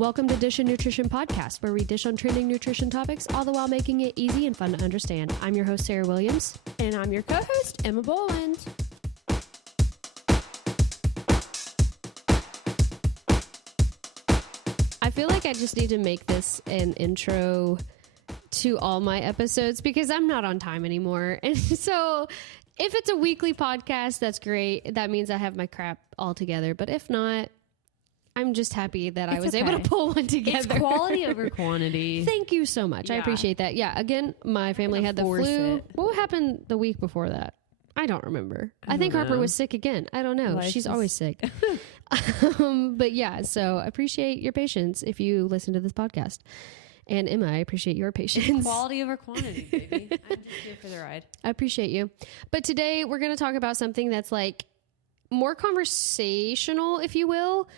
Welcome to Dish and Nutrition Podcast, where we dish on trending nutrition topics, all the while making it easy and fun to understand. I'm your host, Sarah Williams. And I'm your co-host, Emma Boland. I feel like I just need to make this an intro to all my episodes because I'm not on time anymore. And so if it's a weekly podcast, that's great. That means I have my crap all together. But if not, I'm just happy that I was able to pull one together. It's quality over quantity. Thank you so much. I appreciate that. Yeah. Again, my family had the flu. What happened the week before that? I don't remember. I think Harper was sick again. I don't know. She's always sick. But yeah, so I appreciate your patience if you listen to this podcast. And Emma, I appreciate your patience. It's quality over quantity, baby. I'm just here for the ride. I appreciate you. But today we're going to talk about something that's like more conversational, if you will.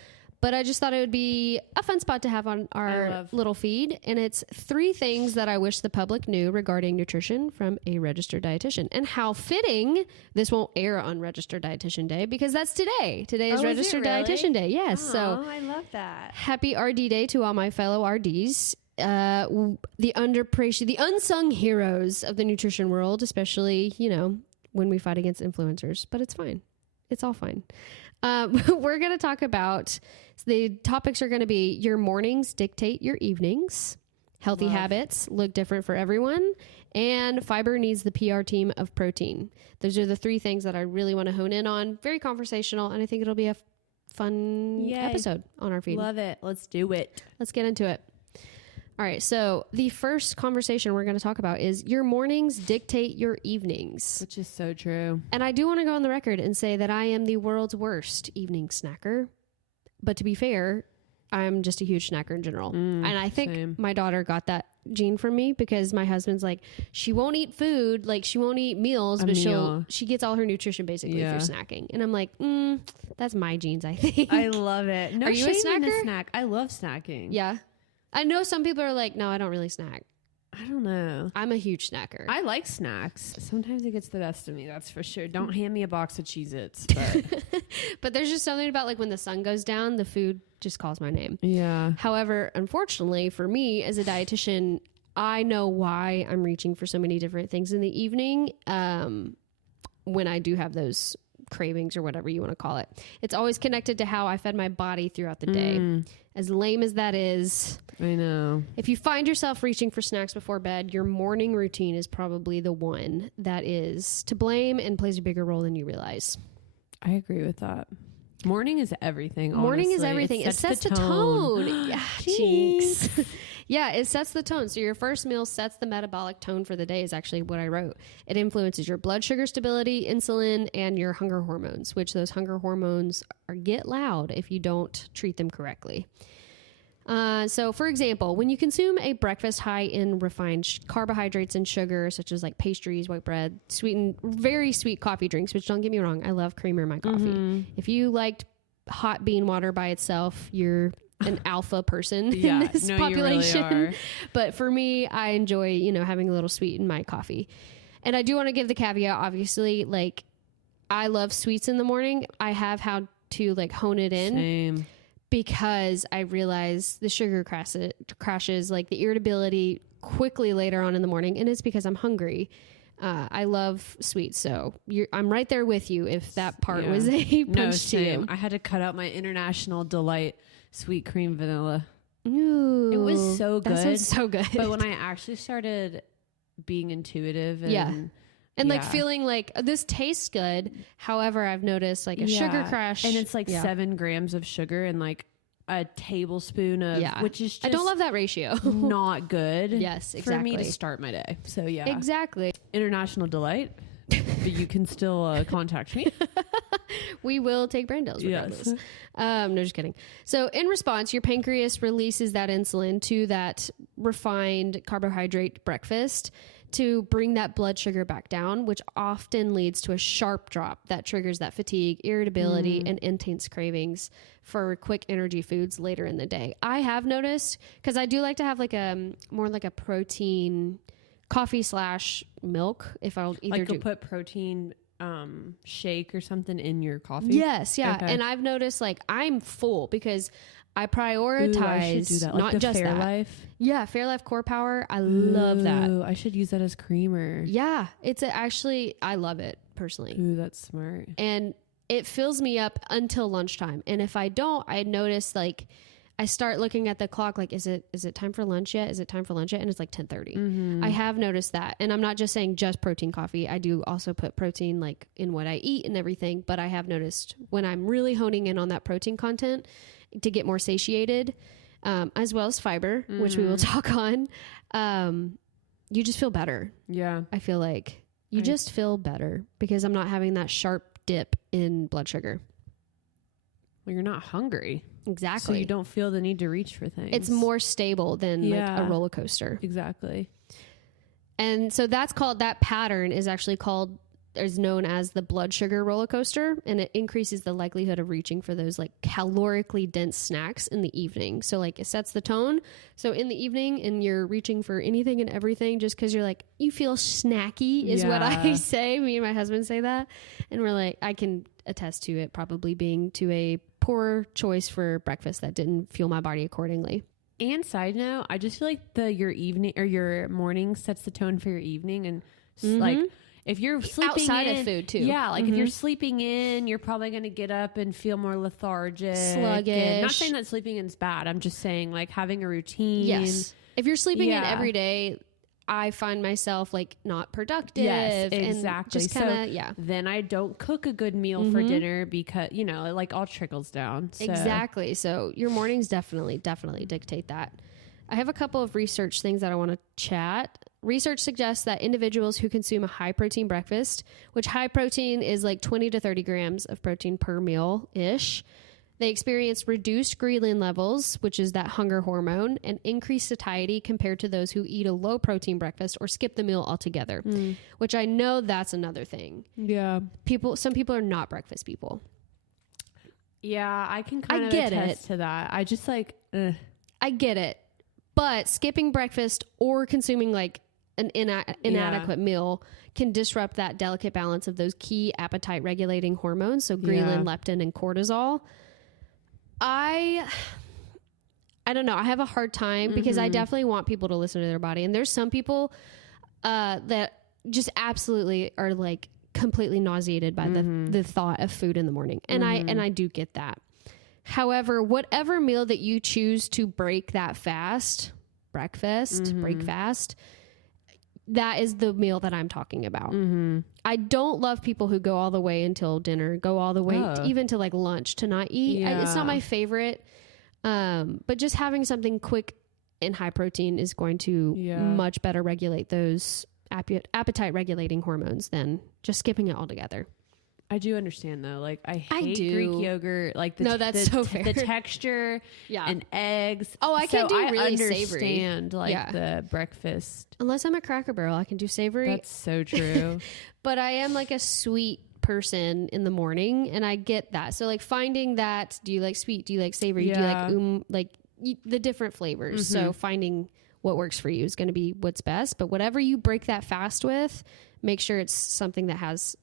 But I just thought it would be a fun spot to have on our little feed. And it's 3 things that I wish the public knew regarding nutrition from a registered dietitian. And how fitting this won't air on Registered Dietitian Day because that's today. Today is Registered Dietitian Day. Yes. So I love that. Happy RD Day to all my fellow RDs. The underappreciated, the unsung heroes of the nutrition world, especially, you know, when we fight against influencers. But it's fine. It's all fine. We're going to talk about, the topics are going to be your mornings dictate your evenings, healthy habits look different for everyone, and fiber needs the PR team of protein. Those are the 3 things that I really want to hone in on. Very conversational, and I think it'll be a fun episode on our feed. Love it. Let's do it. Let's get into it. All right. So the first conversation we're going to talk about is your mornings dictate your evenings. Which is so true. And I do want to go on the record and say that I am the world's worst evening snacker. But to be fair, I'm just a huge snacker in general. And I think my daughter got that gene from me because my husband's like, she won't eat food. Like she won't eat meals, but she gets all her nutrition basically through snacking. And I'm like, that's my genes, I think. I love it. No, are you a snacker? Snack. I love snacking. Yeah. I know some people are like, no, I don't really snack. I don't know. I'm a huge snacker. I like snacks. Sometimes it gets the best of me, that's for sure. Don't hand me a box of Cheez-Its. But, but there's just something about like when the sun goes down, the food just calls my name. Yeah. However, unfortunately for me as a dietitian, I know why I'm reaching for so many different things in the evening when I do have those cravings or whatever you want to call it. It's always connected to how I fed my body throughout the day. As lame as that is, I know. If you find yourself reaching for snacks before bed, your morning routine is probably the one that is to blame and plays a bigger role than you realize. I agree with that. Morning is everything. Morning honestly. Is everything. It sets the tone. Yeah, cheeks. Yeah, it sets the tone. So your first meal sets the metabolic tone for the day is actually what I wrote. It influences your blood sugar stability, insulin, and your hunger hormones, which those hunger hormones get loud if you don't treat them correctly. So for example, when you consume a breakfast high in refined carbohydrates and sugar, such as like pastries, white bread, sweetened, very sweet coffee drinks, which don't get me wrong, I love creamer in my coffee. If you liked hot bean water by itself, you're an alpha person in this population. You really are. But for me, I enjoy, you know, having a little sweet in my coffee. And I do want to give the caveat, obviously, like I love sweets in the morning. I have how to like hone it in. Same. Because I realize the sugar crashes, like the irritability quickly later on in the morning. And it's because I'm hungry. I love sweets. So I'm right there with you if that part was a punch to you. I had to cut out my International Delight sweet cream vanilla. Ooh, it was so good. That sounds so good. But when I actually started being intuitive and like feeling like this tastes good. However, I've noticed like a sugar crash. And it's like 7 grams of sugar and like a tablespoon of, which is just, I don't love that ratio. Not good. Yes, exactly. For me to start my day. So yeah. Exactly. International Delight. But you can still contact me. We will take brand deals regardless. Yes. No, just kidding. So in response, your pancreas releases that insulin to that refined carbohydrate breakfast to bring that blood sugar back down, which often leads to a sharp drop that triggers that fatigue, irritability, and intense cravings for quick energy foods later in the day. I have noticed, because I do like to have like a more like a protein coffee / milk. If I'll either like you'll put protein shake or something in your coffee. Yes. Yeah. Okay. And I've noticed like I'm full because I Ooh, prioritize I should do that. Like not the just that. Fairlife. Yeah, Fairlife Core Power. I love that. Ooh, I should use that as creamer. Yeah, actually, I love it personally. Ooh, that's smart. And it fills me up until lunchtime. And if I don't, I notice like I start looking at the clock like, is it time for lunch yet? Is it time for lunch yet? And it's like 10:30. Mm-hmm. I have noticed that. And I'm not just saying just protein coffee. I do also put protein like in what I eat and everything. But I have noticed when I'm really honing in on that protein content to get more satiated, as well as fiber, which we will talk on, you just feel better. Yeah. I feel like you just feel better because I'm not having that sharp dip in blood sugar. Well, you're not hungry. Exactly. So you don't feel the need to reach for things. It's more stable than like a roller coaster. Exactly. And so that pattern is known as the blood sugar roller coaster, and it increases the likelihood of reaching for those like calorically dense snacks in the evening. So like it sets the tone. So in the evening and you're reaching for anything and everything just because you're like, you feel snacky is what I say. Me and my husband say that. And we're like, I can attest to it probably being to a poor choice for breakfast that didn't fuel my body accordingly. And side note, I just feel like your evening or your morning sets the tone for your evening. And like if you're sleeping outside of food too. Yeah. Like if you're sleeping in, you're probably going to get up and feel more lethargic. Sluggish. And not saying that sleeping in is bad. I'm just saying like having a routine. Yes. If you're sleeping in every day, I find myself like not productive. Yes, exactly. And just kind of, Then I don't cook a good meal for dinner because, it like all trickles down. So. Exactly. So your mornings definitely dictate that. I have a couple of research things that I want to chat. Research suggests that individuals who consume a high protein breakfast, which high protein is like 20 to 30 grams of protein per meal-ish, they experience reduced ghrelin levels, which is that hunger hormone, and increased satiety compared to those who eat a low protein breakfast or skip the meal altogether, which I know that's another thing. Yeah. Some people are not breakfast people. Yeah, I can kind of attest to that. I just like, I get it. But skipping breakfast or consuming like an inadequate meal can disrupt that delicate balance of those key appetite regulating hormones. So ghrelin, leptin, and cortisol. I don't know. I have a hard time because I definitely want people to listen to their body. And there's some people that just absolutely are like completely nauseated by the thought of food in the morning. And I do get that. However, whatever meal that you choose to break that fast, break fast, that is the meal that I'm talking about. I don't love people who go all the way until dinner, go all the way even to like lunch to not eat. It's not my favorite. But just having something quick and high protein is going to much better regulate those appetite regulating hormones than just skipping it altogether. I do understand though. Like I hate Greek yogurt. Like that's so fair. The texture and eggs. Oh, I can do really understand savory. Like the breakfast. Unless I'm a Cracker Barrel, I can do savory. That's so true. But I am like a sweet person in the morning, and I get that. So like finding that, do you like sweet? Do you like savory? Do you like the different flavors? So finding what works for you is going to be what's best. But whatever you break that fast with, make sure it's something that has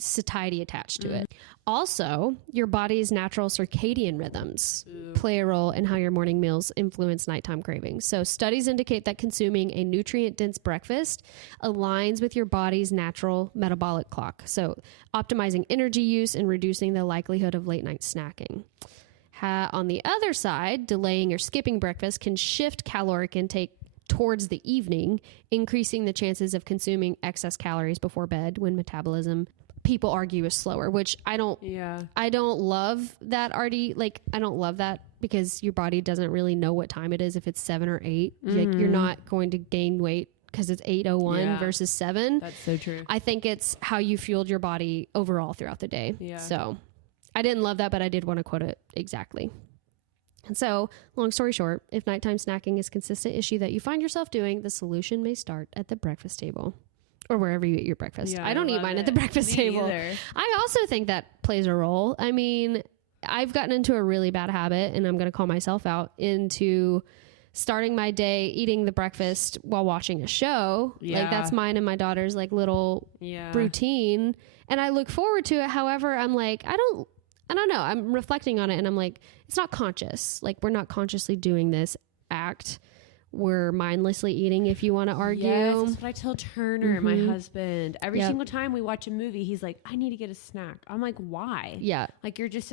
satiety attached to it. Also, your body's natural circadian rhythms play a role in how your morning meals influence nighttime cravings. So studies indicate that consuming a nutrient-dense breakfast aligns with your body's natural metabolic clock. So optimizing energy use and reducing the likelihood of late night snacking. On the other side, delaying or skipping breakfast can shift caloric intake towards the evening, increasing the chances of consuming excess calories before bed when metabolism, people argue, is slower, which I don't love that already. Like, I don't love that because your body doesn't really know what time it is. If it's 7 or 8, like you're not going to gain weight because it's 8:01 versus 7. That's so true. I think it's how you fueled your body overall throughout the day. Yeah. So I didn't love that, but I did want to quote it exactly. And so, long story short, if nighttime snacking is a consistent issue that you find yourself doing, the solution may start at the breakfast table or wherever you eat your breakfast. Yeah, I don't eat mine at the breakfast table. Either. I also think that plays a role. I mean, I've gotten into a really bad habit, and I'm going to call myself out, into starting my day eating the breakfast while watching a show. Yeah. Like that's mine and my daughter's like little routine. And I look forward to it. However, I'm like, I don't know. I'm reflecting on it and I'm like, it's not conscious. Like we're not consciously doing this act. We're mindlessly eating, if you want to argue. Yes, that's what I tell Turner, my husband. Every single time we watch a movie, he's like, I need to get a snack. I'm like, why? Yeah. Like, you're just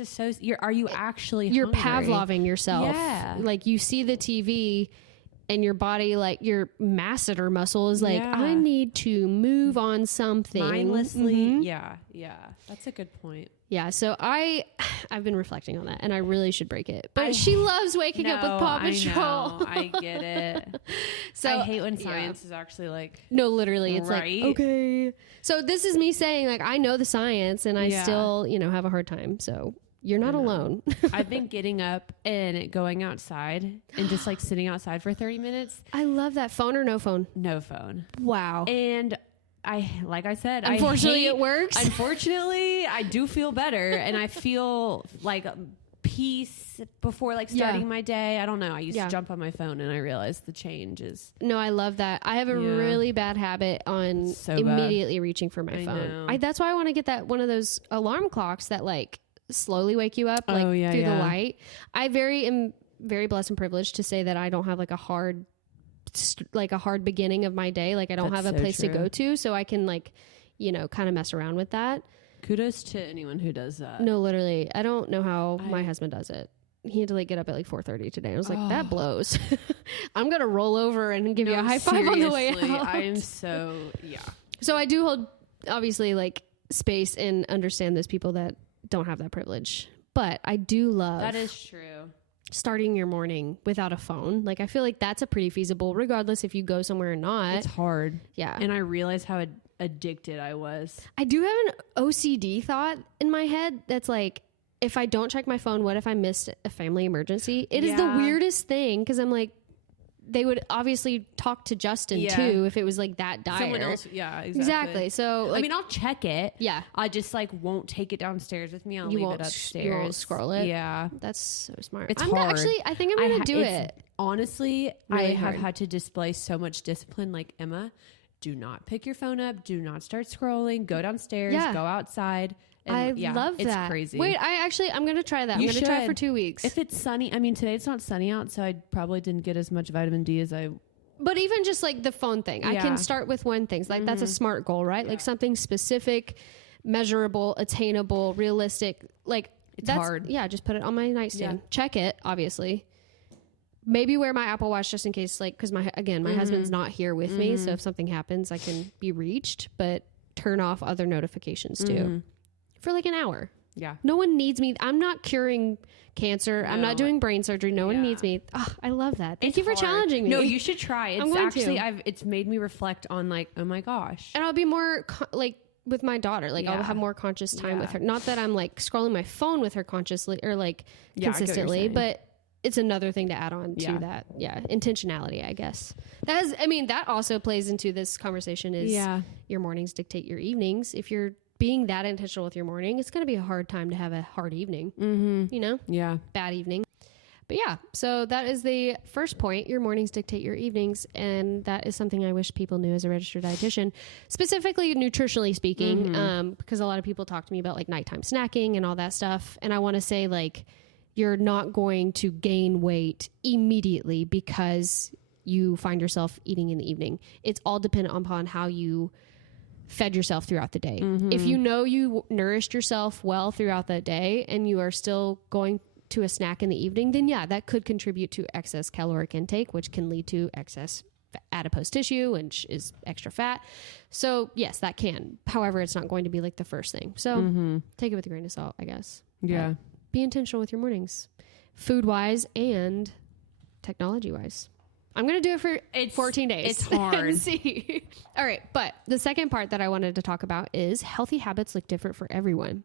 are you actually You're hungry? Pavloving yourself. Yeah. Like, you see the TV and your body, like, your masseter muscle is like, I need to move on something. Mindlessly. Yeah. That's a good point. Yeah, so I've been reflecting on that, and I really should break it. But she loves waking up with Paw Patrol. I get it. So I hate when science is actually like... No, literally. It's right? like, okay. So this is me saying, like, I know the science, and I still, have a hard time. So you're not alone. I've been getting up and going outside and just, like, sitting outside for 30 minutes. I love that. Phone or no phone? No phone. Wow. And... like I said, unfortunately it works. Unfortunately, I do feel better and I feel like peace before like starting my day. I don't know. I used to jump on my phone and I realized the change is. No, I love that. I have a really bad habit on immediately reaching for my phone. That's why I want to get that one of those alarm clocks that like slowly wake you up like through the light. I am very blessed and privileged to say that I don't have like a hard beginning of my day. Like I don't have a place to go to, so I can like, kind of mess around with that. Kudos to anyone who does that. No, literally. I don't know how my husband does it. He had to like get up at like 4:30 today. I was like, that blows. I'm going to roll over and give you a high five on the way out. I am so, So I do hold obviously like space and understand those people that don't have that privilege, but I do love. That is true. Starting your morning without a phone. Like, I feel like that's a pretty feasible, regardless if you go somewhere or not. It's hard. Yeah. And I realized how addicted I was. I do have an OCD thought in my head that's like, if I don't check my phone, what if I missed a family emergency? It is the weirdest thing because I'm like, they would obviously talk to Justin too if it was like that dire. Someone else, exactly. So, like, I mean, I'll check it. Yeah. I just like won't take it downstairs with me. I'll leave it upstairs. You won't scroll it. Yeah, that's so smart. It's hard. I think I'm gonna do it. Honestly, really I have hard. had to display so much discipline. Like, Emma, do not pick your phone up. Do not start scrolling. Go downstairs. Go outside. And I love that. It's crazy. Wait, I'm going to try that. I'm going to try it for 2 weeks. If it's sunny, I mean, today it's not sunny out, so I probably didn't get as much vitamin D as I. But even just like the phone thing, I can start with one thing. Like that's a smart goal, right? Like something specific, measurable, attainable, realistic. Like that's hard. Yeah, just put it on my nightstand. Check it, obviously. Maybe wear my Apple Watch just in case, like, because my husband's not here with me, so if something happens, I can be reached. But turn off other notifications too. For like an hour. Yeah. No one needs me. I'm not curing cancer. No. I'm not doing brain surgery. No one needs me. Oh, I love that. Thank you for challenging me. No, you should try. It's actually, it's made me reflect on like, oh my gosh. And I'll be more like with my daughter. Like I'll have more conscious time with her. Not that I'm like scrolling my phone with her consciously or like consistently, but it's another thing to add on to that. Yeah. Intentionality, I guess. That also plays into this conversation is your mornings dictate your evenings. If you're being that intentional with your morning, it's going to be a hard time to have a hard evening, bad evening. But yeah, so that is the first point. Your mornings dictate your evenings. And that is something I wish people knew as a registered dietitian, specifically nutritionally speaking, because a lot of people talk to me about like nighttime snacking and all that stuff. And I want to say like, you're not going to gain weight immediately because you find yourself eating in the evening. It's all dependent upon how you fed yourself throughout the day. If you know you nourished yourself well throughout the day and you are still going to a snack in the evening, then that could contribute to excess caloric intake, which can lead to excess adipose tissue, which is extra fat. So yes, that can. However, it's not going to be like the first thing. So take it with a grain of salt, I guess. Yeah. But be intentional with your mornings, food wise and technology wise. I'm going to do it for 14 days. It's hard. See. All right. But the second part that I wanted to talk about is healthy habits look different for everyone.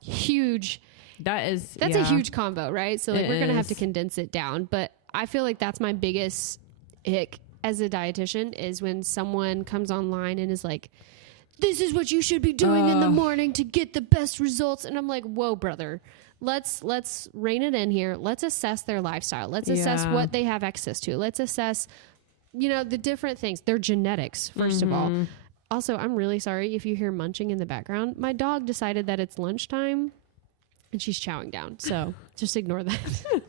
Huge. That's a huge combo, right? So like we're going to have to condense it down. But I feel like that's my biggest ick as a dietitian is when someone comes online and is like, this is what you should be doing in the morning to get the best results. And I'm like, whoa, brother. Let's rein it in here. Let's assess their lifestyle. Let's assess what they have access to. Let's assess, the different things, their genetics, first of all. Also, I'm really sorry if you hear munching in the background. My dog decided that it's lunchtime and she's chowing down. So just ignore that.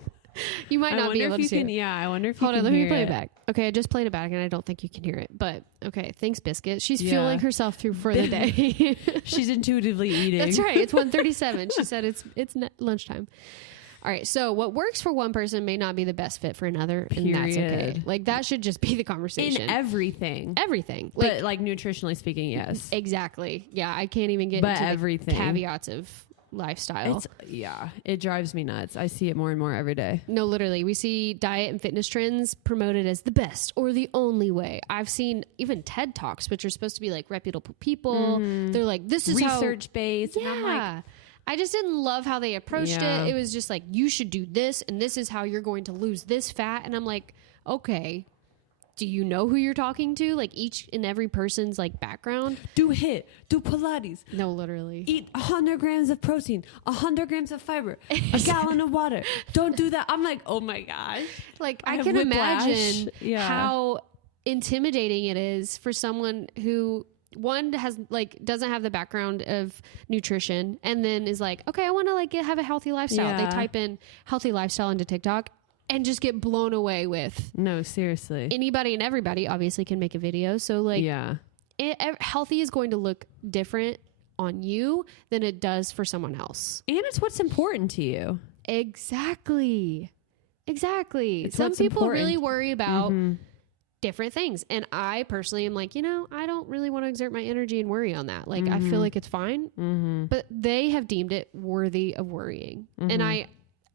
You might not be able to see it. Yeah, I wonder if you can Hold on, let me play it it back. Okay, I just played it back, and I don't think you can hear it. But okay, thanks, Biscuit. She's fueling herself through for the day. She's intuitively eating. That's right. It's 1:37. She said it's lunchtime. All right. So what works for one person may not be the best fit for another, and that's okay. Like that should just be the conversation. In everything. Everything. But like nutritionally speaking, yes. Exactly. Yeah, I can't even get into everything. The caveats of lifestyle. It drives me nuts. I see it more and more every day. No, literally, we see diet and fitness trends promoted as the best or the only way. I've seen even TED Talks, which are supposed to be like reputable people. They're like, this is research based. Yeah. And I'm like, I just didn't love how they approached it. It was just like, you should do this, and this is how you're going to lose this fat. And I'm like, okay, do you know who you're talking to? Like each and every person's like background. Do HIIT, do Pilates. No, literally. Eat 100 grams of protein, 100 grams of fiber, a gallon of water. Don't do that. I'm like, oh my gosh. Like I can imagine how intimidating it is for someone who has like doesn't have the background of nutrition and then is like, okay, I want to like have a healthy lifestyle. They type in healthy lifestyle into TikTok and just get blown away with. No, seriously. Anybody and everybody obviously can make a video. So like, healthy is going to look different on you than it does for someone else. And it's what's important to you. Exactly. It's some people really worry about different things. And I personally am like, I don't really want to exert my energy and worry on that. Like, I feel like it's fine, but they have deemed it worthy of worrying. And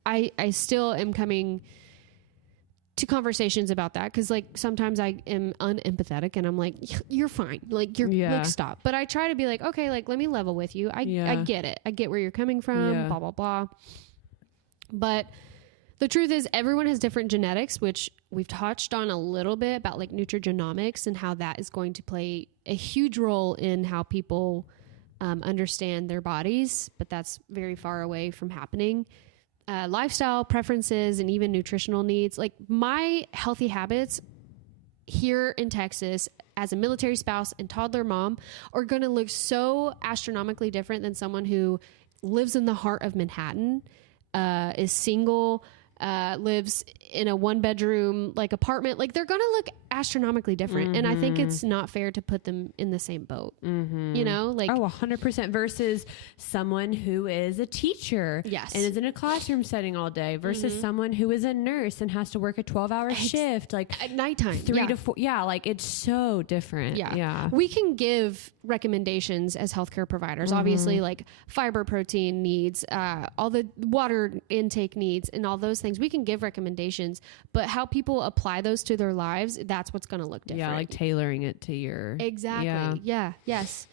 I still am coming to conversations about that. Cause like sometimes I am unempathetic and I'm like, you're fine. Like like, stop. But I try to be like, okay, like, let me level with you. I get it. I get where you're coming from, blah, blah, blah. But the truth is everyone has different genetics, which we've touched on a little bit about like nutrigenomics and how that is going to play a huge role in how people understand their bodies, but that's very far away from happening. Lifestyle preferences and even nutritional needs. Like my healthy habits here in Texas as a military spouse and toddler mom are going to look so astronomically different than someone who lives in the heart of Manhattan, is single, lives in a 1-bedroom like apartment. Like they're going to look astronomically different. And I think it's not fair to put them in the same boat, like 100% versus someone who is a teacher and is in a classroom setting all day versus someone who is a nurse and has to work a 12-hour shift, like at nighttime, 3 to 4. Yeah. Like it's so different. Yeah. We can give recommendations as healthcare providers, obviously like fiber protein needs, all the water intake needs and all those things. We can give recommendations, but how people apply those to their lives, that's what's going to look different. Yeah, like tailoring it to your... Exactly. Yes.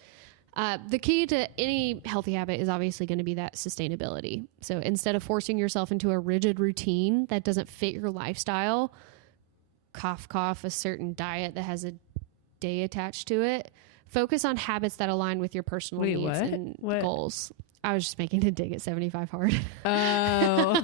The key to any healthy habit is obviously going to be that sustainability. So instead of forcing yourself into a rigid routine that doesn't fit your lifestyle, cough, a certain diet that has a day attached to it, focus on habits that align with your personal needs and goals. I was just making a dig at 75 hard. Oh.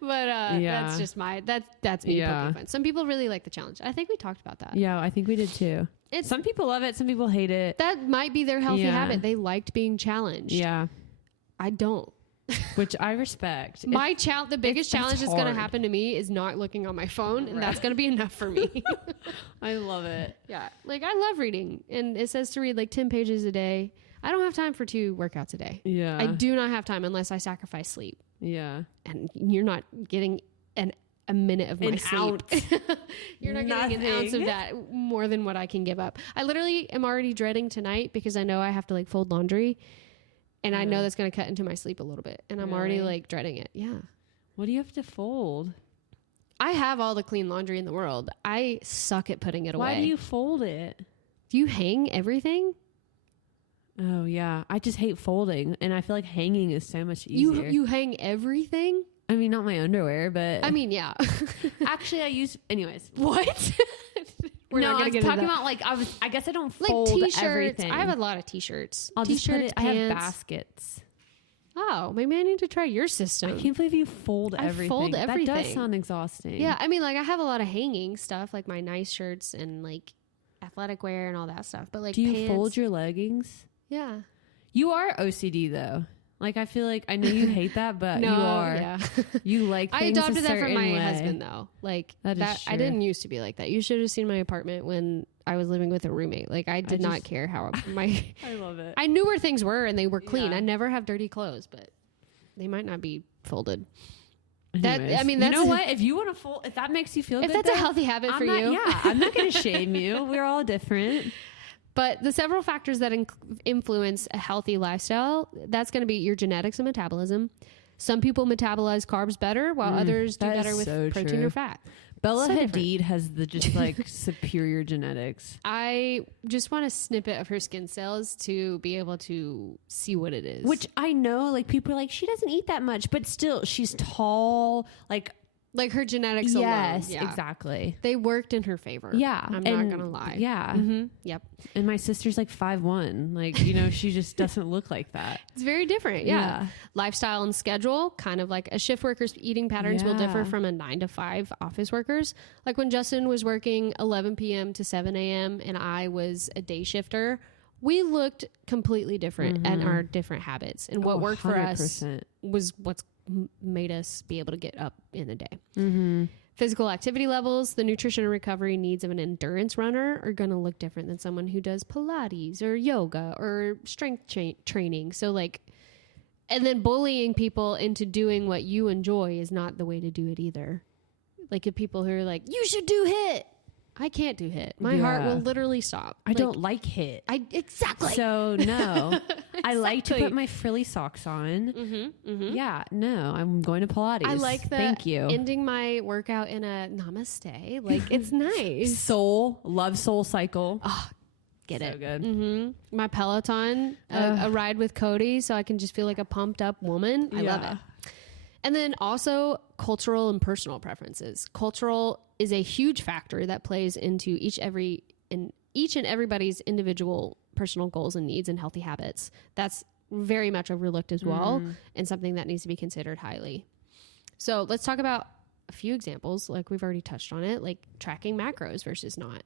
But that's just that's me poking fun. Some people really like the challenge. I think we talked about that. Yeah, I think we did too. Some people love it. Some people hate it. That might be their healthy habit. They liked being challenged. Yeah. I don't. Which I respect. The biggest challenge that's going to happen to me is not looking on my phone, and that's going to be enough for me. I love it. Yeah. Like I love reading, and it says to read like 10 pages a day. I don't have time for 2 workouts a day. Yeah. I do not have time unless I sacrifice sleep. Yeah. And you're not getting a minute of my sleep. You're not getting an ounce of that more than what I can give up. I literally am already dreading tonight because I know I have to like fold laundry and I know that's going to cut into my sleep a little bit. And I'm already like dreading it. Yeah. What do you have to fold? I have all the clean laundry in the world. I suck at putting it away. Why do you fold it? Do you hang everything? Oh yeah, I just hate folding, and I feel like hanging is so much easier. You hang everything? I mean, not my underwear, but I mean, yeah. Actually, I use. Anyways, what? No, I was talking about like I guess I don't fold like t-shirts. Everything. I have a lot of t-shirts. T-shirts. I have baskets. Oh, maybe I need to try your system. I can't believe you fold everything. I fold everything. That does sound exhausting. Yeah, I mean, like I have a lot of hanging stuff, like my nice shirts and like athletic wear and all that stuff. But like, do you fold your leggings? Yeah. You are OCD though. Like, I feel like, I know you hate that, but No, you are. yeah. You like I things adopted a that from certain my way. husband, though. Like, That is I true. didn't used to be like that. You should have seen my apartment when I was living with a roommate. Like, I did not care how my... I love it. I knew where things were, and they were clean. Yeah. I never have dirty clothes, but they might not be folded. Anyways, I mean, you that's know what? If you want to if that makes you feel if good, that's a though, healthy habit for not, you. Yeah, I'm not going to shame you. We're all different. But the several factors that influence a healthy lifestyle, that's going to be your genetics and metabolism. Some people metabolize carbs better, while others do better with protein or fat. Bella So Hadid has the just like superior genetics. I just want a snippet of her skin cells to be able to see what it is. Which I know, like, people are like, she doesn't eat that much, but still, she's tall. Like her genetics alone. Yes, Yeah. exactly. They worked in her favor. Yeah. I'm not going to lie. Yeah. Mm-hmm. Yep. And my sister's like 5'1". Like, you know, she just doesn't look like that. It's very different. Yeah. Lifestyle and schedule, kind of like a shift worker's eating patterns will differ from a 9 to 5 office workers. Like when Justin was working 11 p.m. to 7 a.m. and I was a day shifter, we looked completely different and our different habits. And what worked for us was what's made us be able to get up in the day. Physical activity levels, the nutrition and recovery needs of an endurance runner are going to look different than someone who does Pilates or yoga or strength training. So like, and then bullying people into doing what you enjoy is not the way to do it either. Like if people who are like, you should do HIIT. I can't do HIIT. My heart will literally stop. I don't like HIIT. Exactly. So no, I like to put my frilly socks on. Yeah, no, I'm going to Pilates. I like Thank you. Ending my workout in a namaste. Like it's nice. Love Soul Cycle. Oh, get it. So good. My Peloton, a ride with Cody, so I can just feel like a pumped up woman. I love it. And then also cultural and personal preferences. Cultural is a huge factor that plays into each and everybody's individual personal goals and needs and healthy habits. That's very much overlooked as well and something that needs to be considered highly. So let's talk about a few examples. Like we've already touched on it, like tracking macros versus not.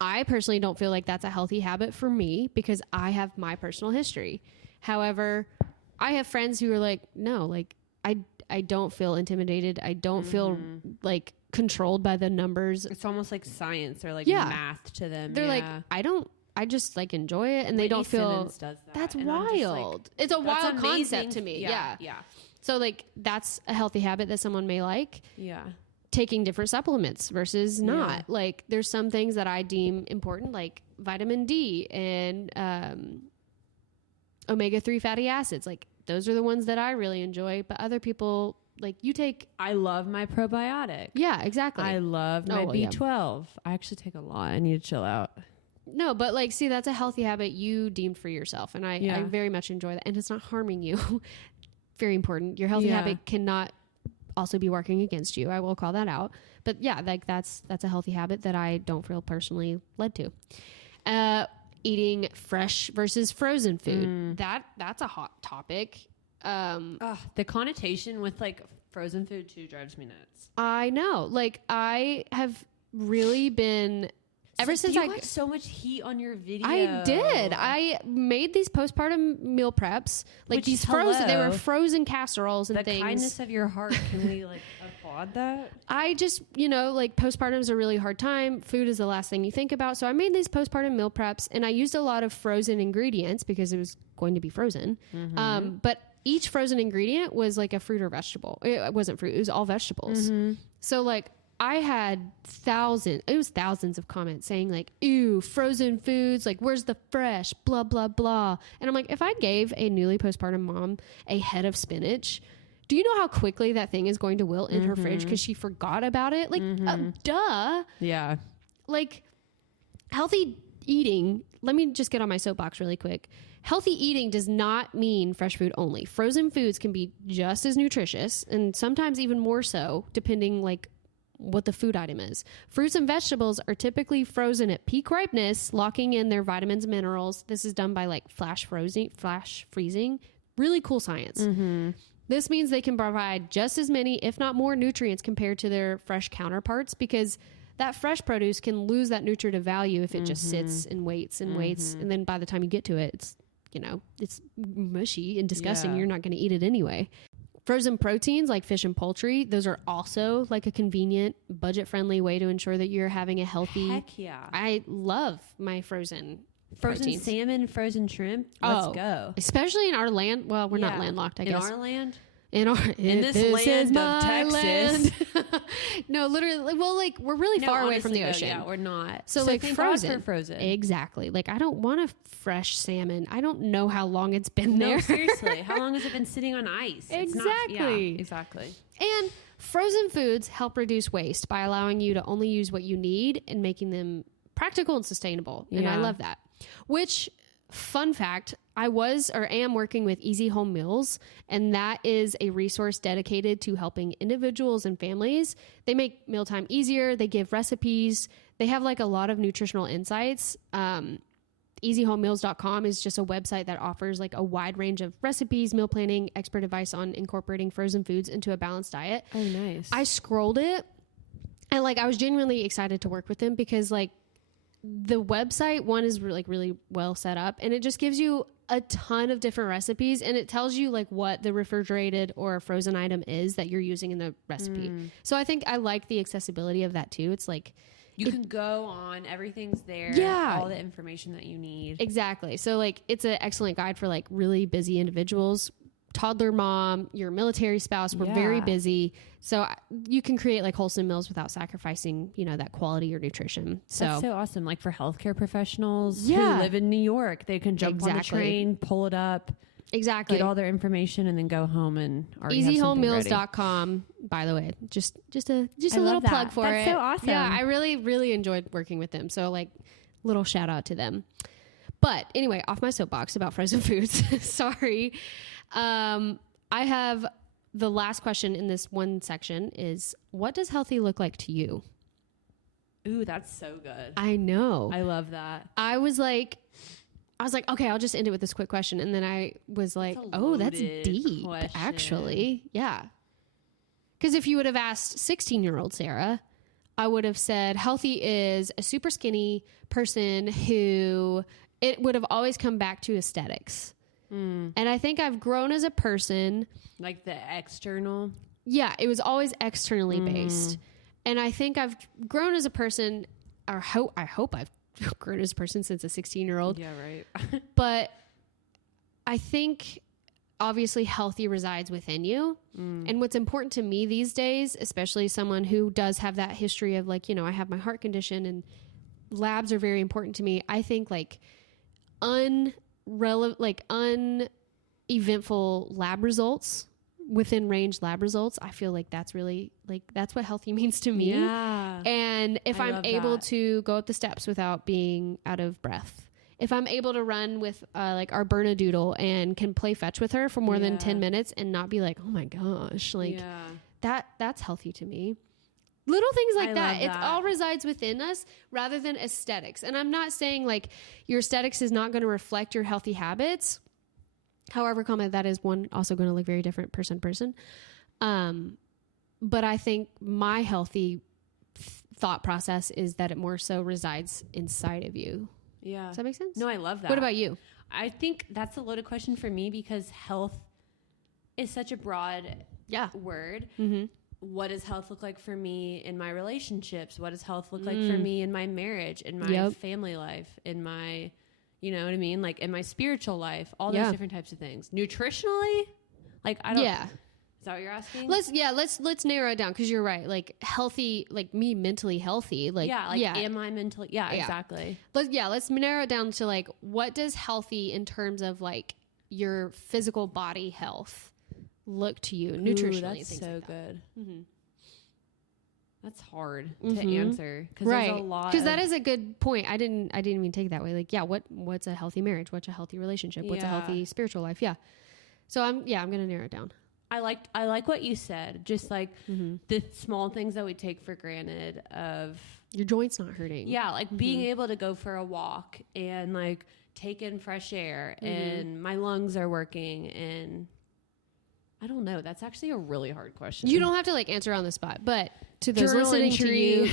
I personally don't feel like that's a healthy habit for me because I have my personal history. However, I have friends who are like, no, like I don't feel intimidated. I don't feel like controlled by the numbers. It's almost like science or like math to them. They're like, I just like enjoy it, and they don't feel does that. That's and wild. Like, it's a wild amazing concept to me. Yeah. So like that's a healthy habit that someone may like. Yeah. Taking different supplements versus not. Like there's some things that I deem important, like vitamin D and omega-3 fatty acids. Like those are the ones that I really enjoy, but other people like you take. I love my probiotic. Yeah, exactly. I love my B12. I actually take a lot. I need to chill out. No, but like, see, that's a healthy habit you deemed for yourself. And I very much enjoy that. And it's not harming you. Very important. Your healthy habit cannot also be working against you. I will call that out. But yeah, like that's a healthy habit that I don't feel personally led to. Eating fresh versus frozen food. That's a hot topic. The connotation with like frozen food too drives me nuts. I know. Like I have really been ever since I got so much heat on your video. I did. I made these postpartum meal preps, like these frozen. They were frozen casseroles and things. The kindness of your heart. Can we like applaud that? I just, like postpartum is a really hard time. Food is the last thing you think about. So I made these postpartum meal preps, and I used a lot of frozen ingredients because it was going to be frozen. But each frozen ingredient was like a fruit or vegetable. It wasn't fruit. It was all vegetables. So like I had thousands of comments saying like, ew, frozen foods, like where's the fresh, blah, blah, blah. And I'm like, if I gave a newly postpartum mom a head of spinach, do you know how quickly that thing is going to wilt in her fridge because she forgot about it? Like, duh. Yeah. Like healthy eating, let me just get on my soapbox really quick. Healthy eating does not mean fresh food only. Frozen foods can be just as nutritious and sometimes even more so, depending like what the food item is. Fruits and vegetables are typically frozen at peak ripeness, locking in their vitamins and minerals. This is done by like flash freezing. Really cool science. This means they can provide just as many, if not more, nutrients compared to their fresh counterparts, because that fresh produce can lose that nutritive value if it just sits and waits and waits. And then by the time you get to it, it's, it's mushy and disgusting. You're not going to eat it anyway. Frozen proteins like fish and poultry, those are also like a convenient, budget-friendly way to ensure that you're having a healthy... Heck yeah. I love my frozen proteins. Salmon, frozen shrimp. Let's go. Especially in our land. Well, we're not landlocked, I guess. In our land? In this land of Texas. No, literally. Well, like we're really far away from the ocean. Yeah, we're not. So like frozen. Exactly. Like I don't want a fresh salmon. I don't know how long it's been there. Seriously. How long has it been sitting on ice? Exactly. Exactly. And frozen foods help reduce waste by allowing you to only use what you need and making them practical and sustainable. And I love that. Which, fun fact, I am working with Easy Home Meals, and that is a resource dedicated to helping individuals and families. They make mealtime easier. They give recipes. They have like a lot of nutritional insights. EasyHomeMeals.com is just a website that offers like a wide range of recipes, meal planning, expert advice on incorporating frozen foods into a balanced diet. Oh, nice. I scrolled it, and like I was genuinely excited to work with them because like the website one is really well set up, and it just gives you a ton of different recipes, and it tells you like what the refrigerated or frozen item is that you're using in the recipe. So I think I like the accessibility of that too. It's like you can go on, everything's there. Yeah. All the information that you need. Exactly. So like it's an excellent guide for like really busy individuals, toddler mom, your military spouse. We're very busy. So you can create like wholesome meals without sacrificing, that quality or nutrition. So that's so awesome. Like for healthcare professionals who live in New York, they can jump on the train, pull it up, get all their information, and then go home and already EasyHomeMeals.com. By the way, just a little plug for it. That's so awesome. Yeah, I really enjoyed working with them. So like little shout out to them. But anyway, off my soapbox about frozen foods. Sorry. I have the last question in this one section is, what does healthy look like to you? Ooh, that's so good. I know. I love that. I was like, okay, I'll just end it with this quick question. And then I was like, that's deep, actually. Yeah. Because if you would have asked 16-year-old Sarah, I would have said healthy is a super skinny person who it would have always come back to aesthetics. And I think I've grown as a person. Like the external? Yeah, it was always externally based. And I think I've grown as a person, or I hope I've grown as a person since a 16-year-old. Yeah, right. But I think obviously healthy resides within you. And what's important to me these days, especially someone who does have that history of like, I have my heart condition and labs are very important to me. I think like uneventful lab results, within range lab results, I feel like that's really like that's what healthy means to me. Yeah. And if I'm able to go up the steps without being out of breath, if I'm able to run with like our Bernedoodle and can play fetch with her for more than 10 minutes and not be like, oh my gosh, like that's healthy to me. Little things like that. It all resides within us rather than aesthetics. And I'm not saying like your aesthetics is not going to reflect your healthy habits. However, that is one also going to look very different person to person. But I think my healthy thought process is that it more so resides inside of you. Yeah. Does that make sense? No, I love that. What about you? I think that's a loaded question for me because health is such a broad word. Mm-hmm. What does health look like for me in my relationships? What does health look like for me in my marriage, in my family life, in my, you know what I mean? Like in my spiritual life, all those different types of things. Nutritionally, like I don't. Yeah. Is that what you're asking? Let's narrow it down because you're right. Like healthy, like me mentally healthy. Like am I mentally? Yeah, exactly. Let's narrow it down to like what does healthy in terms of like your physical body health look to you nutritionally. That's so like good. Mm-hmm. That's hard to answer because there's a lot. Because that is a good point. I didn't even take it that way. Like, what's a healthy marriage? What's a healthy relationship? What's a healthy spiritual life? Yeah. So I'm gonna narrow it down. I like what you said. Just like the small things that we take for granted of your joints not hurting. Yeah, like being able to go for a walk and like take in fresh air and my lungs are working and. I don't know. That's actually a really hard question. You don't have to like answer on the spot, but to those listening to you,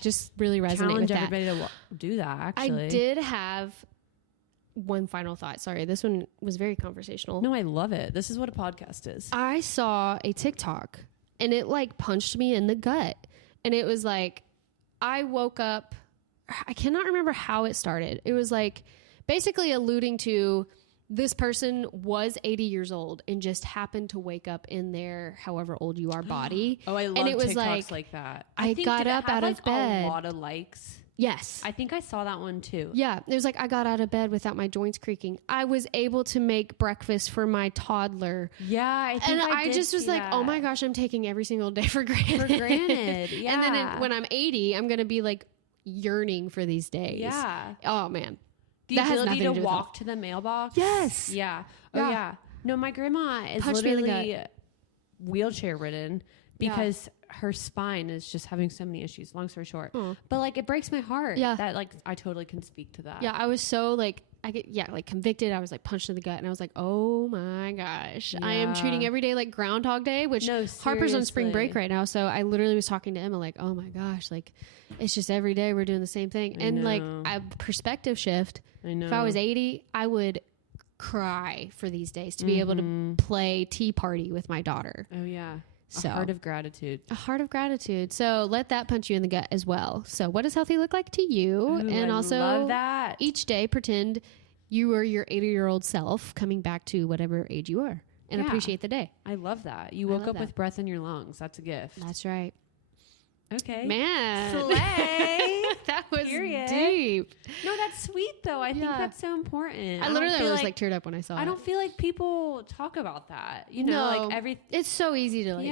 just really resonate with that. Challenge everybody to do that. Actually, I did have one final thought. Sorry, this one was very conversational. No, I love it. This is what a podcast is. I saw a TikTok and it like punched me in the gut. And it was like, I woke up, I cannot remember how it started. It was like basically alluding to this person was 80 years old and just happened to wake up in their however old you are body. Oh, I love and it was TikToks like that. I got up out of bed. A lot of likes. Yes. I think I saw that one too. Yeah. It was like, I got out of bed without my joints creaking. I was able to make breakfast for my toddler. Yeah. I just was like, oh my gosh, I'm taking every single day for granted. Yeah. And then when I'm 80, I'm going to be like yearning for these days. Yeah. Oh man. The ability to walk to the mailbox. Yes. Yeah. Oh yeah. No, my grandma is literally wheelchair ridden because her spine is just having so many issues. Long story short, but like it breaks my heart. Yeah, that like I totally can speak to that. Yeah, I was so like like convicted. I was like punched in the gut, and I was like, oh my gosh, I am treating every day like Groundhog Day. Which Harper's on spring break right now, so I literally was talking to Emma like, oh my gosh, like it's just every day we're doing the same thing, and like a perspective shift. I know. If I was 80, I would cry for these days to be able to play tea party with my daughter. Oh yeah. So, a heart of gratitude. A heart of gratitude. So let that punch you in the gut as well. So what does healthy look like to you? Ooh, and I also love that. Each day pretend you are your 80-year-old self coming back to whatever age you are and appreciate the day. I love that. You woke up with breath in your lungs. That's a gift. That's right. Okay. Man. Slay. That was deep. No, that's sweet though. I think that's so important. I literally was like teared up when I saw it. I don't feel like people talk about that. You know, like it's so easy to like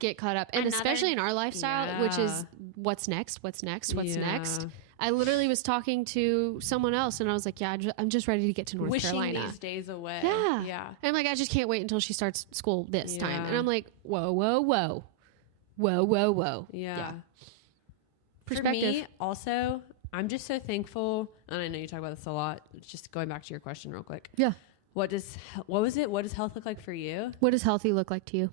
get caught up. And especially in our lifestyle, which is what's next. I literally was talking to someone else and I was like, I'm just ready to get to North Carolina. These days away. Yeah. And I'm like, I just can't wait until she starts school this time. And I'm like, whoa. Yeah. Perspective. For me, also, I'm just so thankful, and I know you talk about this a lot. Just going back to your question real quick. Yeah. What does health look like for you? What does healthy look like to you?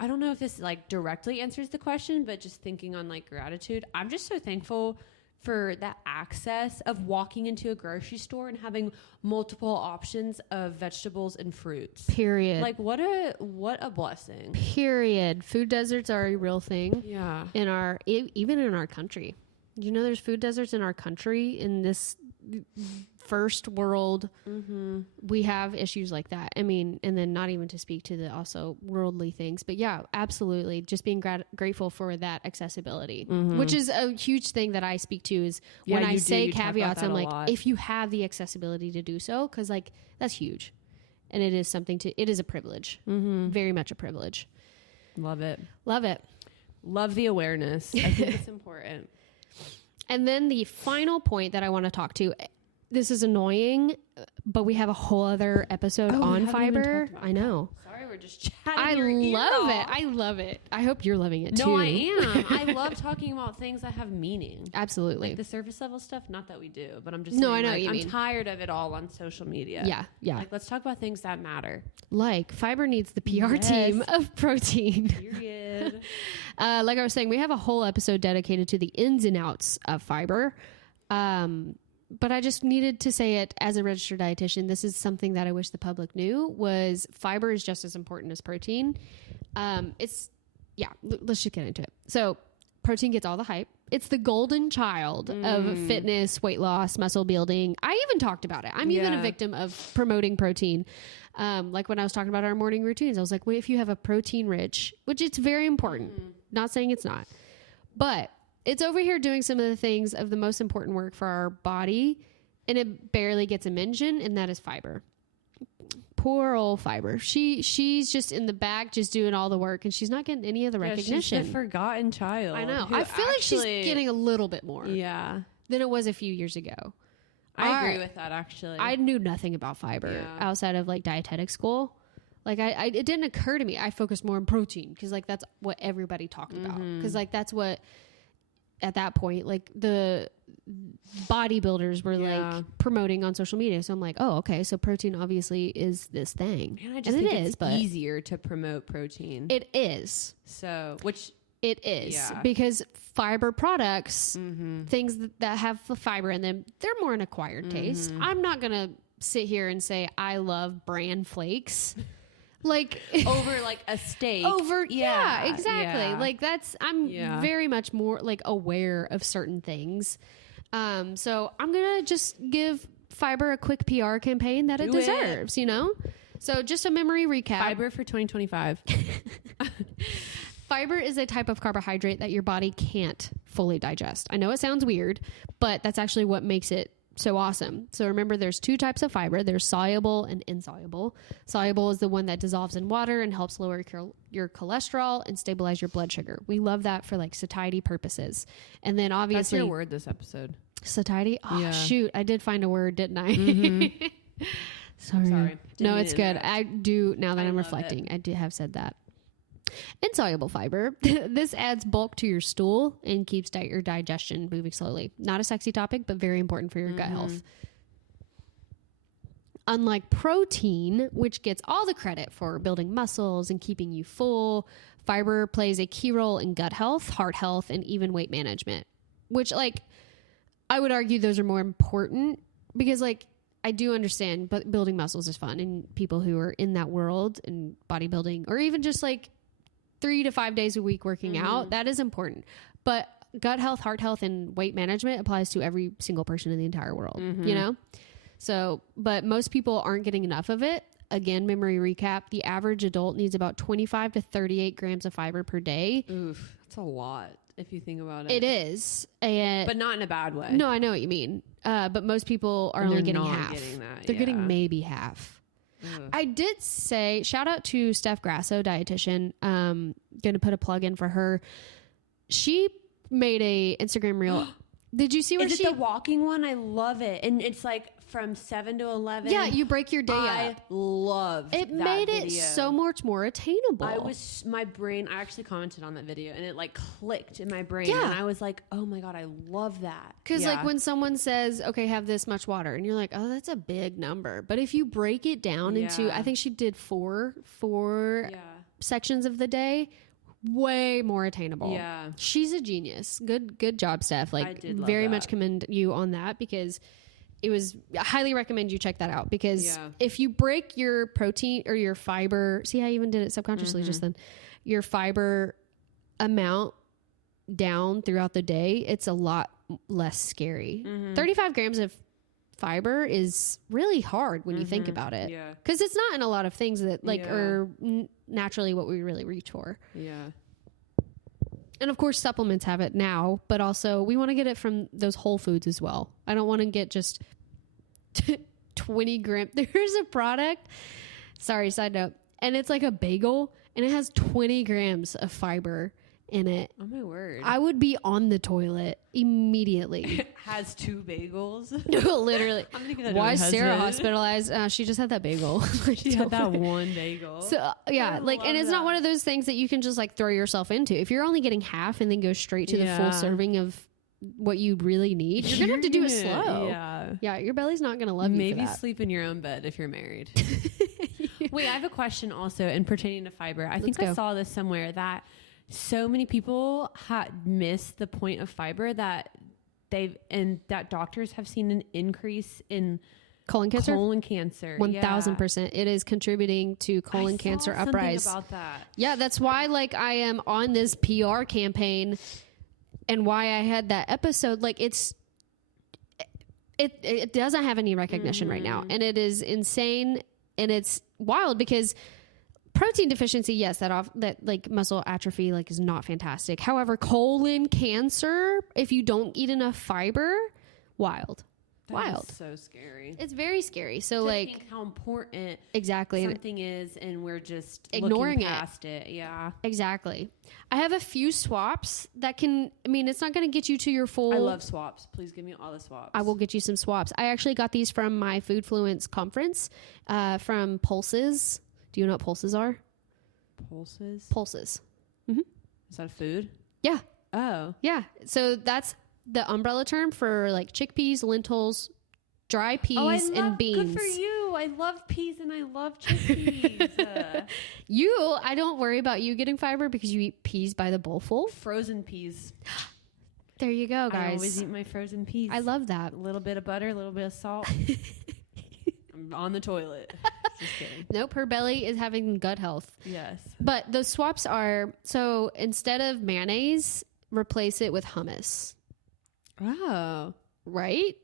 I don't know if this like directly answers the question, but just thinking on like gratitude, I'm just so thankful for that access of walking into a grocery store and having multiple options of vegetables and fruits. Period. Like what a blessing. Period. Food deserts are a real thing. Yeah. Even in our country. You know, there's food deserts in our country in this first world. Mm-hmm. We have issues like that. I mean, and then not even to speak to the also worldly things, but yeah, absolutely. Just being grateful for that accessibility, which is a huge thing that I speak to is when I say caveats, I'm like, if you have the accessibility to do so, cause like that's huge. And it is it is a privilege, very much a privilege. Love it. Love the awareness. I think it's important. And then the final point that I want to talk to, this is annoying, but we have a whole other episode on fiber. I know. Sorry, we're just chatting. I love it. I hope you're loving it too. No, I am. I love talking about things that have meaning. Absolutely. Like the surface level stuff, not that we do, but I'm just saying, I know like, what you mean. I'm tired of it all on social media. Yeah. Like let's talk about things that matter. Like fiber needs the PR team of protein. Period. Like I was saying, we have a whole episode dedicated to the ins and outs of fiber. But I just needed to say it as a registered dietitian. This is something that I wish the public knew was fiber is just as important as protein. Let's just get into it. So protein gets all the hype. It's the golden child of fitness, weight loss, muscle building. I even talked about it. I'm even a victim of promoting protein. Like when I was talking about our morning routines, I was like, well, if you have a protein rich, which it's very important, not saying it's not, but it's over here doing some of the things of the most important work for our body, and it barely gets a mention, and that is fiber. Poor old fiber. She's just in the back, just doing all the work, and she's not getting any of the recognition. She's the forgotten child. I know. I feel like she's getting a little bit more. Yeah. Than it was a few years ago. I agree with that, actually. I knew nothing about fiber outside of like dietetic school. Like it didn't occur to me. I focused more on protein because like that's what everybody talked about. Because like that's what at that point like the bodybuilders were like promoting on social media. So I'm like, oh, okay, so protein obviously is this thing. Man, I just think it's easier to promote protein. It is. So, which it is because fiber products, things that have fiber in them, they're more an acquired taste. I'm not going to sit here and say I love bran flakes. Like over like a steak. Yeah, exactly. Yeah. Like I'm very much more like aware of certain things. So I'm going to just give fiber a quick PR campaign that it deserves, you know? So just a memory recap. Fiber for 2025. Fiber is a type of carbohydrate that your body can't fully digest. I know it sounds weird, but that's actually what makes it so awesome. So remember, there's 2 types of fiber. There's soluble and insoluble. Soluble is the one that dissolves in water and helps lower your cholesterol and stabilize your blood sugar. We love that for like satiety purposes. And then obviously... That's your word this episode. Satiety? Oh, shoot. I did find a word, didn't I? Sorry. No, it's good. I do, now that I'm reflecting, I do have said that. Insoluble fiber. This adds bulk to your stool and keeps your digestion moving slowly. Not a sexy topic, but very important for your gut health. Unlike protein, which gets all the credit for building muscles and keeping you full, fiber plays a key role in gut health, heart health, and even weight management, which like I would argue those are more important because like I do understand, but building muscles is fun, and people who are in that world and bodybuilding or even just like 3 to 5 days a week working out, that is important. But gut health, heart health, and weight management applies to every single person in the entire world, you know? So, but most people aren't getting enough of it. Again, memory recap, the average adult needs about 25 to 38 grams of fiber per day. Oof, that's a lot if you think about it. It is. And but not in a bad way. No, I know what you mean. But most people are only getting half. They're getting maybe half. I did say, shout out to Steph Grasso, dietitian. Going to put a plug in for her. She made a Instagram reel. Did you see where Is it the walking one? I love it. And it's like from 7 to 11. Yeah, you break your day up. I love it. Made it so much more attainable. My brain, I actually commented on that video and it like clicked in my brain. Yeah. And I was like, oh my God, I love that. Because like when someone says, okay, have this much water, and you're like, oh, that's a big number. But if you break it down into, I think she did four sections of the day, way more attainable. Yeah. She's a genius. Good job, Steph. Like very much commend you on that because I highly recommend you check that out because if you break your protein or your fiber, see how I even did it subconsciously just then, your fiber amount down throughout the day, it's a lot less scary. 35 grams of fiber is really hard when you think about it. Yeah. Because it's not in a lot of things that like are naturally what we really reach for. Yeah. And of course supplements have it now, but also we want to get it from those whole foods as well. I don't want to get just 20 grams. There's a product, sorry, side note, and it's like a bagel and it has 20 grams of fiber in it. Oh my word. I would be on the toilet immediately. It has 2 bagels? No, literally. Why is Sarah hospitalized? She just had that bagel. She had that one bagel. So yeah, like, and it's not one of those things that you can just like throw yourself into. If you're only getting half and then go straight to the full serving of what you really need, you're gonna have to do it slow. Yeah, your belly's not gonna love you. Maybe sleep in your own bed if you're married. Wait, I have a question also in pertaining to fiber. I think I saw this somewhere that so many people miss the point of fiber that that doctors have seen an increase in colon cancer. 1000%. It is contributing to colon cancer uprise. About that. Yeah, that's why like I am on this PR campaign and why I had that episode. Like it doesn't have any recognition right now, and it is insane and it's wild because protein deficiency, yes, that like muscle atrophy like is not fantastic. However, colon cancer, if you don't eat enough fiber, wild. So scary. It's very scary. So like think how important exactly something is, and we're just ignoring past it. Yeah, exactly. I have a few swaps that can. I mean, it's not going to get you to your full. I love swaps. Please give me all the swaps. I will get you some swaps. I actually got these from my Foodfluence conference from Pulses. Do you know what pulses are? Pulses. Mm-hmm. Is that a food? Yeah. Oh. Yeah. So that's the umbrella term for like chickpeas, lentils, dry peas, and beans. Good for you. I love peas and I love chickpeas. I don't worry about you getting fiber because you eat peas by the bowlful. Frozen peas. There you go, guys. I always eat my frozen peas. I love that. A little bit of butter, a little bit of salt. I'm on the toilet. Just kidding. Nope, her belly is having gut health. Yes. But the swaps are, so instead of mayonnaise, replace it with hummus. Oh. Right?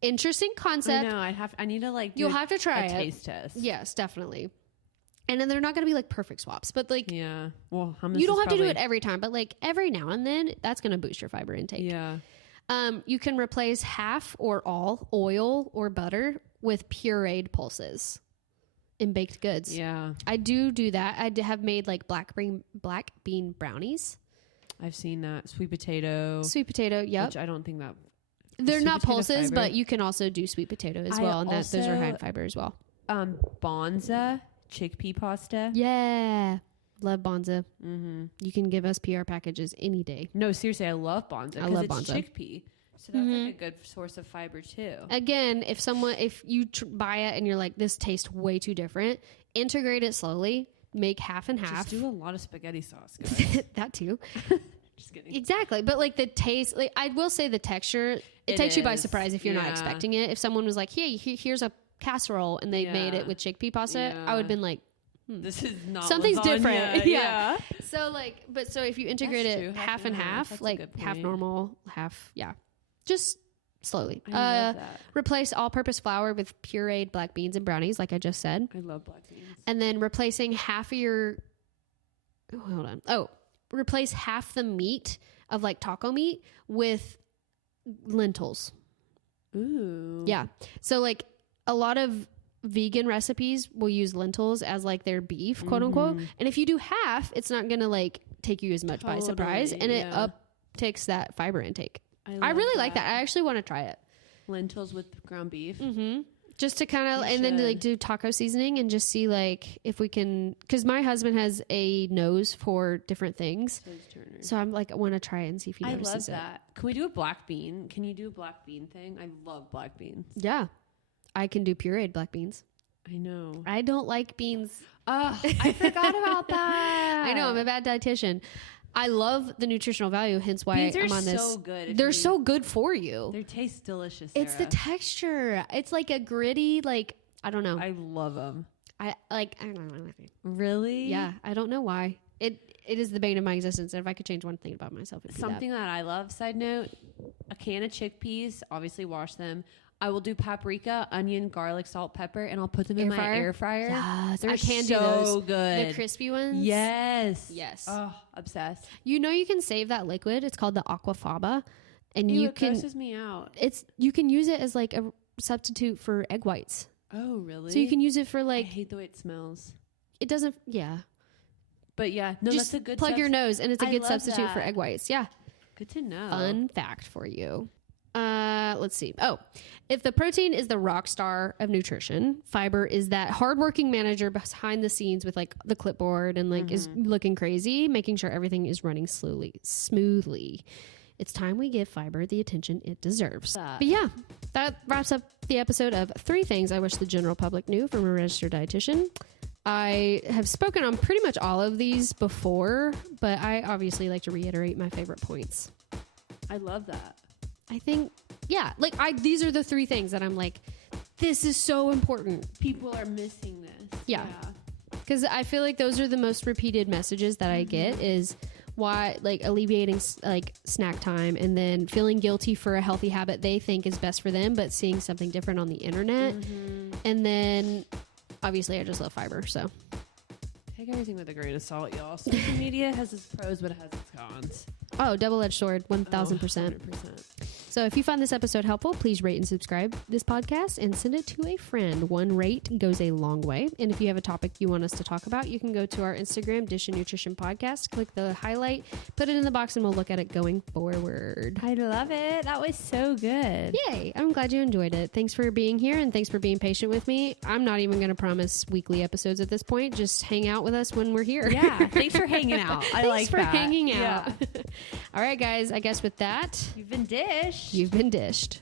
Interesting concept. I know. I need to You'll have to try a it. Taste test. Yes, definitely. And then they're not going to be like perfect swaps, but like, yeah. Well, hummus you don't have to do it every time, but like every now and then, that's going to boost your fiber intake. Yeah. You can replace half or all oil or butter with pureed pulses in baked goods. Yeah. I do that. I have made like black bean brownies. I've seen that. Sweet potato. Yep. Which I don't think that. They're not pulses, fiber. But you can also do sweet potato as well. And those are high in fiber as well. Bonza chickpea pasta. Yeah. Love Bonza. Mm-hmm. You can give us PR packages any day. No, seriously, I love Bonza. I love Bonza. Chickpea. So that's like a good source of fiber too. Again, if you buy it and you're like, this tastes way too different, integrate it slowly. Make half and half. Just do a lot of spaghetti sauce, guys. That too. Just kidding. Exactly. But like the taste, like I will say the texture, it takes you by surprise if you're not expecting it. If someone was like, hey, here's a casserole and they made it with chickpea pasta, I would have been like, this is not something's lasagna. different. Yeah. So like, so if you integrate it half and half, like half normal, half, just slowly. I love that. Replace all-purpose flour with pureed black beans and brownies, like I just said. I love black beans. And then replacing half of your, replace half the meat of like taco meat with lentils. Ooh. Yeah. So like a lot of vegan recipes will use lentils as like their beef, quote unquote. And if you do half, it's not going to like take you as much by surprise, and it upticks that fiber intake. I really like that. I actually want to try it. Lentils with ground beef. Mm-hmm. Just to kind of, and then to like do taco seasoning and just see like if we can, because my husband has a nose for different things. So I'm like, I want to try it and see if he notices it. I love that. Can we do a black bean? Can you do a black bean thing? I love black beans. Yeah. I can do pureed black beans. I know. I don't like beans. Oh, I forgot about that. I know. I'm a bad dietitian. I love the nutritional value, hence why I'm on this. So good. They're so good for you. They taste delicious, Sarah. It's the texture. It's like a gritty, like, I don't know. I love them. I don't know. Really? Yeah. I don't know why. It is the bane of my existence. And if I could change one thing about myself, it'd be something that I love, side note, a can of chickpeas, obviously wash them. I will do paprika, onion, garlic, salt, pepper, and I'll put them in my air fryer. Yes, they're I can so do those. Good. The crispy ones? Yes. Oh, obsessed. You know you can save that liquid. It's called the aquafaba. And it grosses me out. You can use it as like a substitute for egg whites. Oh, really? So you can use it for like... I hate the way it smells. It doesn't... Yeah. But yeah. No, just that's a good... plug your nose and it's a good substitute for egg whites. Yeah. Good to know. Fun fact for you. Let's see. Oh, if the protein is the rock star of nutrition, fiber is that hardworking manager behind the scenes with like the clipboard and like is looking crazy, making sure everything is running smoothly. It's time we give fiber the attention it deserves. But yeah, that wraps up the episode of 3 things I wish the general public knew from a registered dietitian. I have spoken on pretty much all of these before, but I obviously like to reiterate my favorite points. I love that. I think, yeah, like these are the 3 things that I'm like, this is so important. People are missing this. Yeah. Because I feel like those are the most repeated messages that I get is why, like, alleviating like snack time and then feeling guilty for a healthy habit they think is best for them, but seeing something different on the internet. And then obviously I just love fiber. So take everything with a grain of salt, y'all. Social media has its pros, but it has its cons. Oh, double-edged sword, 1,000%. So if you found this episode helpful, please rate and subscribe this podcast and send it to a friend. 1 rate goes a long way. And if you have a topic you want us to talk about, you can go to our Instagram, Dish and Nutrition Podcast, click the highlight, put it in the box, and we'll look at it going forward. I love it. That was so good. Yay. I'm glad you enjoyed it. Thanks for being here, and thanks for being patient with me. I'm not even going to promise weekly episodes at this point. Just hang out with us when we're here. Yeah. Thanks for hanging out. I like that. Thanks for hanging out. Yeah. All right, guys. I guess with that, you've been dished. You've been dished.